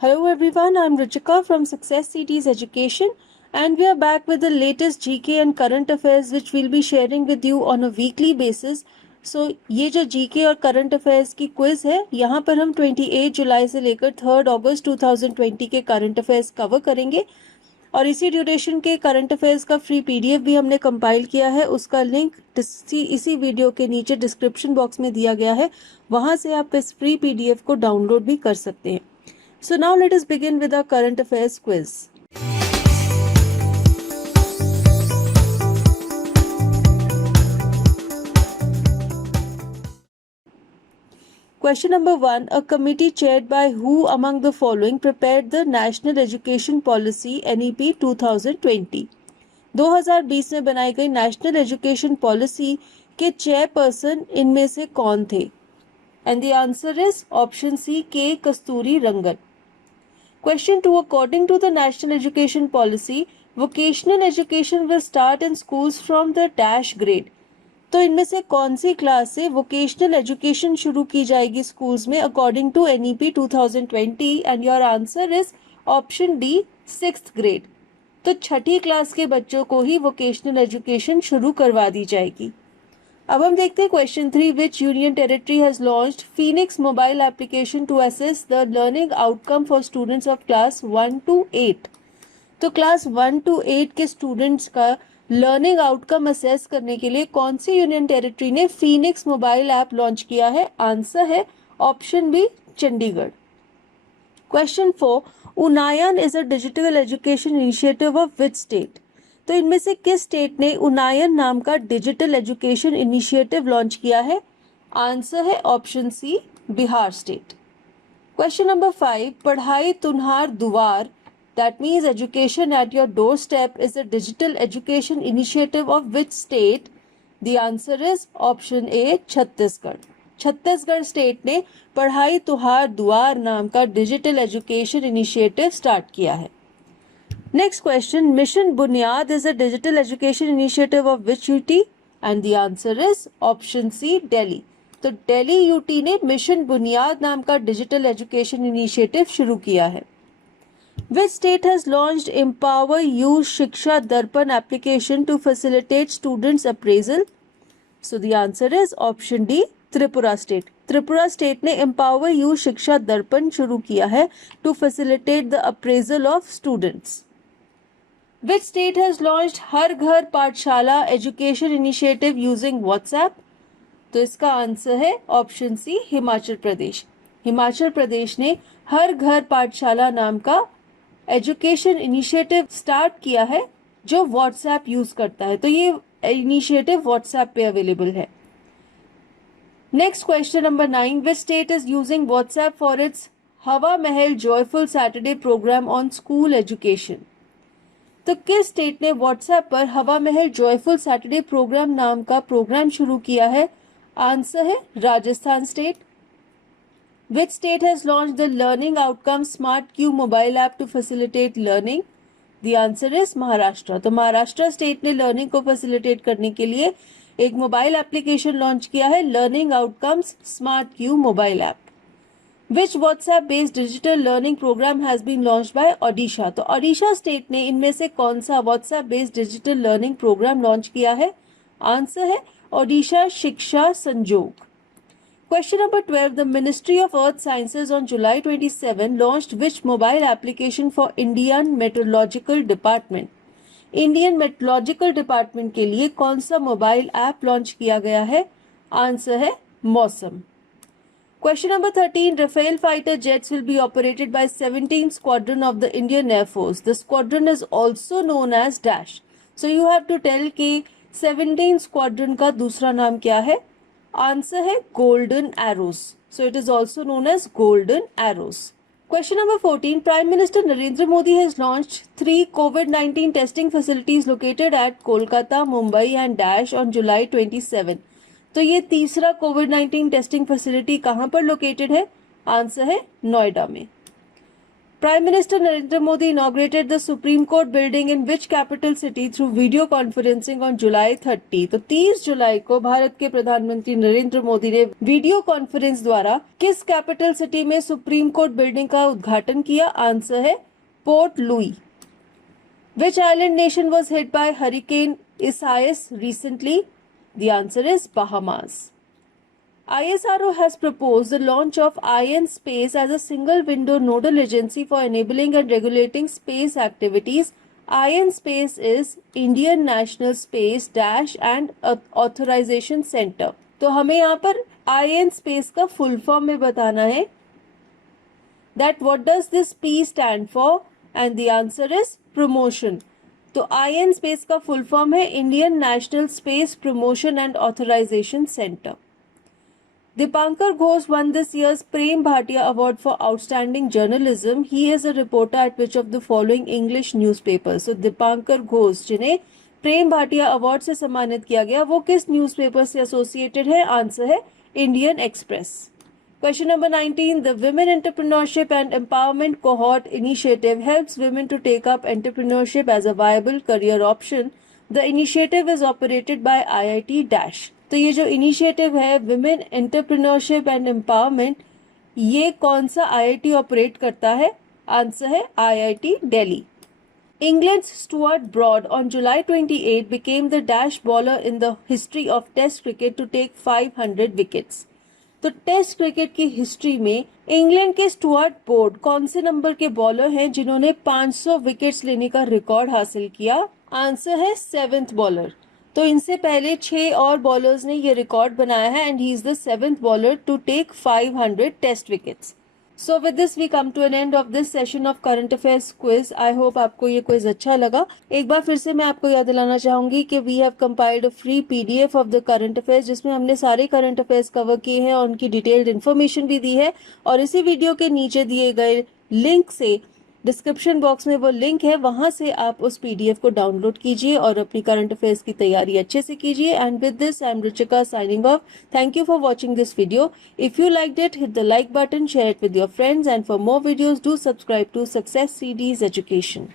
Hello everyone, I'm Ruchika from Success Cities Education and we are back with the latest GK and current affairs which we'll be sharing with you on a weekly basis. So ये जो GK और current affairs की quiz है यहाँ पर हम 28 जुलाई से लेकर 3 अगस्त 2020 के current affairs cover करेंगे और इसी ड्यूरेशन के करंट अफेयर्स का फ्री पीडीएफ भी हमने कंपाइल किया है। उसका लिंक इसी वीडियो के नीचे डिस्क्रिप्शन बॉक्स में दिया गया है, वहां से आप इस फ्री पीडीएफ को डाउनलोड भी कर सकते हैं। So now let us begin with our current affairs quiz. Question number 1. A committee chaired by who among the following prepared the National Education Policy NEP 2020? 2020 में बनाई गई नेशनल एजुकेशन पॉलिसी के chairperson इनमें से कौन थे? And the answer is option C, K Kasturi Rangan. Question 2. According to the National Education Policy, vocational education will start in schools from the dash grade. तो इनमें से कौन सी क्लास से वोकेशनल एजुकेशन शुरू की जाएगी स्कूल्स में according to NEP 2020? And your answer is option D, 6th grade. तो छठी क्लास के बच्चों को ही वोकेशनल एजुकेशन शुरू करवा दी जाएगी। अब हम देखते हैं question 3. Which union territory has launched Phoenix mobile application to assess the learning outcome for students of class 1 to 8? तो क्लास 1 to 8 के स्टूडेंट्स का लर्निंग आउटकम असेस करने के लिए कौन सी यूनियन टेरिटरी ने फीनिक्स मोबाइल ऐप लॉन्च किया है? आंसर है option B, Chandigarh. Question 4. Unnayan is a digital education initiative of which state? तो इनमें से किस स्टेट ने उनायन नाम का डिजिटल एजुकेशन इनिशिएटिव लॉन्च किया है? आंसर है option C, Bihar state. Question number 5. पढ़ाई तुन्हार दुआर, that means education at your door step, is a digital education initiative of which state? The answer is option A, Chhattisgarh. Chhattisgarh state ने पढ़ाई तुहार दुआर नाम का डिजिटल एजुकेशन इनिशिएटिव स्टार्ट किया है। Next question. Mission Bunyad is a digital education initiative of which UT? And the answer is option C, Delhi. तो Delhi UT ने मिशन बुनियाद नाम का डिजिटल एजुकेशन इनिशिएटिव शुरू किया है। Which state has launched Empower You शिक्षा दर्पण application to facilitate students appraisal? So the answer is option D, Tripura state. Tripura state ने Empower You शिक्षा दर्पण शुरू किया है to facilitate the appraisal of students. Which state has launched हर घर पाठशाला एजुकेशन इनिशिएटिव यूजिंग व्हाट्सएप? तो इसका आंसर है ऑप्शन सी, हिमाचल प्रदेश। हिमाचल प्रदेश ने हर घर पाठशाला नाम का एजुकेशन इनिशिएटिव स्टार्ट किया है जो व्हाट्सएप यूज करता है। तो ये इनिशिएटिव व्हाट्सएप पे अवेलेबल है। Next question number 9. Which state is using WhatsApp for its Hawa Mahal joyful Saturday programme on school education? तो किस स्टेट ने व्हाट्सएप पर हवा महल जॉयफुल सैटरडे प्रोग्राम नाम का प्रोग्राम शुरू किया है? आंसर है Rajasthan state. Which state has launch the learning outcome smart Q mobile app to facilitate learning? The answer is Maharashtra. तो महाराष्ट्र स्टेट ने लर्निंग को फैसिलिटेट करने के लिए एक मोबाइल एप्लीकेशन लॉन्च किया है, learning outcomes smart Q mobile app. Which WhatsApp based digital learning program has been launched by Odisha? तो ओडिशा स्टेट ने इनमें से कौन सा WhatsApp based digital learning program launch किया है? आंसर है ओडिशा शिक्षा संजोग। Question number 12. The Ministry of Earth Sciences on July 27 launched which mobile application for Indian Meteorological Department? Indian meteorological department के लिए कौन सा मोबाइल ऐप लॉन्च किया गया है? आंसर है मौसम। Question number 13. Rafale fighter jets will be operated by 17th Squadron of the Indian Air Force. The squadron is also known as dash. So you have to tell कि 17th Squadron का दूसरा नाम क्या है? Answer है Golden Arrows. So it is also known as Golden Arrows. Question number 14. Prime Minister Narendra Modi has launched 3 COVID-19 testing facilities located at Kolkata, Mumbai and Dash on July 27. तो ये तीसरा कोविड-19 testing facility कहां पर located है? Answer है नोएडा में। Prime Minister Narendra Modi inaugurated the Supreme Court building in which capital city through video conferencing on July 30. तो 30 जुलाई को भारत के प्रधानमंत्री नरेंद्र मोदी ने वीडियो कॉन्फ्रेंस द्वारा किस कैपिटल सिटी में सुप्रीम कोर्ट बिल्डिंग का उद्घाटन किया? आंसर है port Louis. Which island nation was hit by Hurricane Isaias recently? The answer is Bahamas. ISRO has proposed the launch of IN-Space as a single-window nodal agency for enabling and regulating space activities. IN-Space is Indian National Space Dash and Authorization Center. तो हमें यहाँ पर IN-Space का full form में बताना है. That what does this P stand for? And the answer is promotion. तो IN-Space का full form है Indian National Space Promotion and Authorization Center. Dipankar Ghosh won this year's Prem Bhatia Award for Outstanding Journalism. He is a reporter at which of the following English newspapers? So Dipankar Ghosh जिन्हें प्रेम Bhatia award से सम्मानित किया गया वो किस newspaper से associated है? Answer है Indian express. Question number 19. The Women Entrepreneurship and Empowerment Cohort Initiative helps women to take up entrepreneurship as a viable career option. The initiative is operated by IIT Dash. तो ये जो initiative है women entrepreneurship and empowerment, ये कौन सा IIT operate करता है? Answer है IIT Delhi. England's Stuart Broad on July 28 became the dash bowler in the history of Test cricket to take 500 wickets. तो टेस्ट क्रिकेट की हिस्ट्री में इंग्लैंड के स्टुअर्ट ब्रॉड कौन से नंबर के बॉलर हैं जिन्होंने 500 विकेट्स लेने का रिकॉर्ड हासिल किया? आंसर है 7th बॉलर. तो इनसे पहले 6 और बॉलर्स ने ये रिकॉर्ड बनाया है and he is the 7th bowler to take 500 test wickets. So with this we come to an end of this session of current affairs quiz. I hope आपको ये क्विज अच्छा लगा. एक बार फिर से मैं आपको याद दिलाना चाहूंगी कि we have compiled a free PDF of the current affairs जिसमें हमने सारे करंट अफेयर्स कवर किए हैं और उनकी डिटेल्ड इन्फॉर्मेशन भी दी है. और इसी वीडियो के नीचे दिए गए लिंक से डिस्क्रिप्शन बॉक्स में वो लिंक है, वहां से आप उस पीडीएफ को डाउनलोड कीजिए और अपनी करंट अफेयर्स की तैयारी अच्छे से कीजिए. And with this I am Ruchika signing off. Thank you for watching this video. If you liked it, hit the like button, share it with your friends, and for more videos do subscribe to success CDs education.